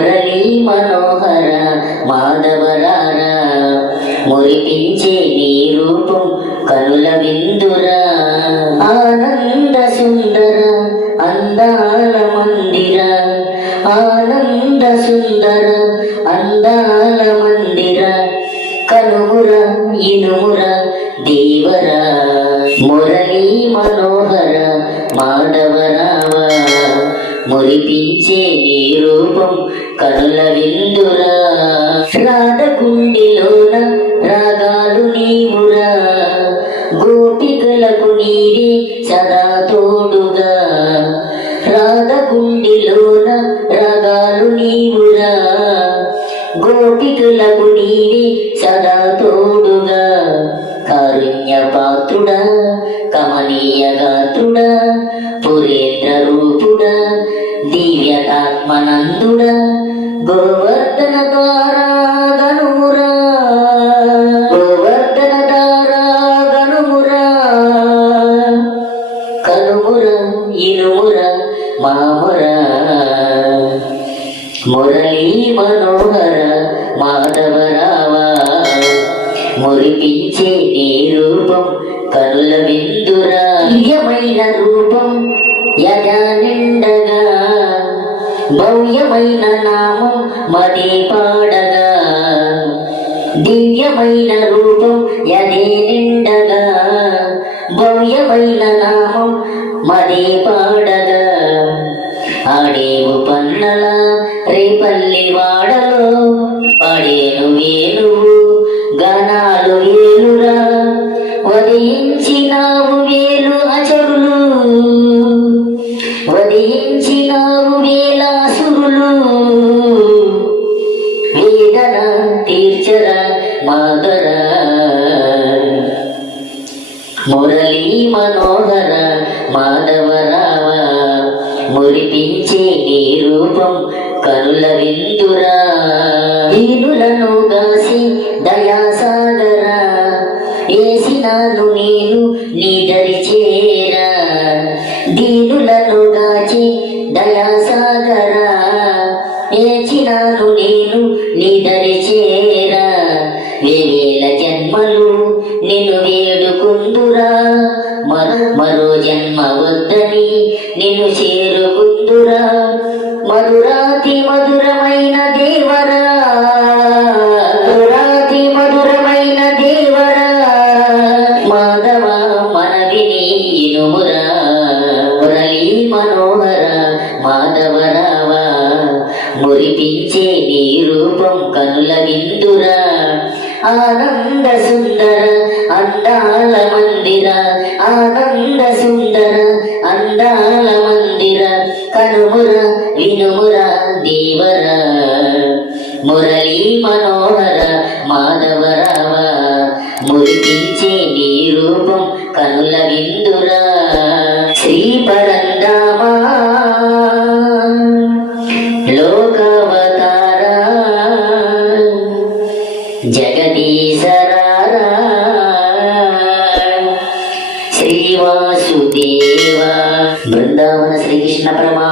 మురళీ మనోహర మాధవరార మురిపించే నీ రూపం కనుల విందురా ఆనంద సుందర అందాల మందిర ఆనంద సుందర అందాల మందిర కనుముర ఇనుముర దేవర మురళీ మనోహర మాధవరావ మురిపించే నీ రూపం కనుల విందురా రాధకుండిలోన రాగాలు నీవురా గోపికలకు నీవే సదా తోడుగా రాధకుండిలోన రాగాలు నీవురా గోపికలకు నీవే సదా తోడుగా కారుణ్య పాత్రుడా కమనీయ గాత్రుడా పురేంద్ర రూపుడా దివ్యతాత్మనందుడా గోవర్ధన ద్వారా గనుమురా గోవర్ధన ద్వారా గనుమురా కనుముర ఇనుముర మాముర మురళీ మనోహర మాధవరావ మురిపించే నీ రూపం కనుల విందురా దివ్యమైన రూపం యదా నిండగా భవ్యమైన నామం మదే పాడగా దివ్యమైన రూపం యదే నిండగా భవ్యమైన నామం మదే పాడగా ఆడేవు పన్నల రేపల్లి వాడలో పాడేను వేణువు గానాలు వేలురా వదించినావు వేలు అచరులు వదించినావు వేలాసురులు వేదన తీర్చర మాదర మురళీ మనోహర మాధవరావ మురిపించే నీ రూపం కనుల విందురా దీనులను గాసి దయాసాగర ఏసినాను నేను నీ దరి చేరా దీనులను గాచి దయాసాగర ఏచినాను నేను నీ దరి చేరా వేవేల జన్మలు నిన్ను వేడుకుందురా మరో జన్మ వద్దని నిన్ను చేరుకుందురా మధురాతి మధురమైన దేవరా మధురాతి మధురమైన దేవరా మాధవ మనవిని ఇనుమురా మురళీ మనోహర మాధవరావ మురిపించే నీ రూపం కనుల విందురా ఆనంద సుందర అందాల మందిర ఆనంద సుందర అందాల మందిర కనుముర వినుముర దేవర మురళీ మనోహర మాధవరావ మురిపించే నీ రూపం కనుల విందురా శ్రీ పరంధామా లోకవతార జగదీశరారా శ్రీవాసుదేవ బృందావన శ్రీకృష్ణ పరమా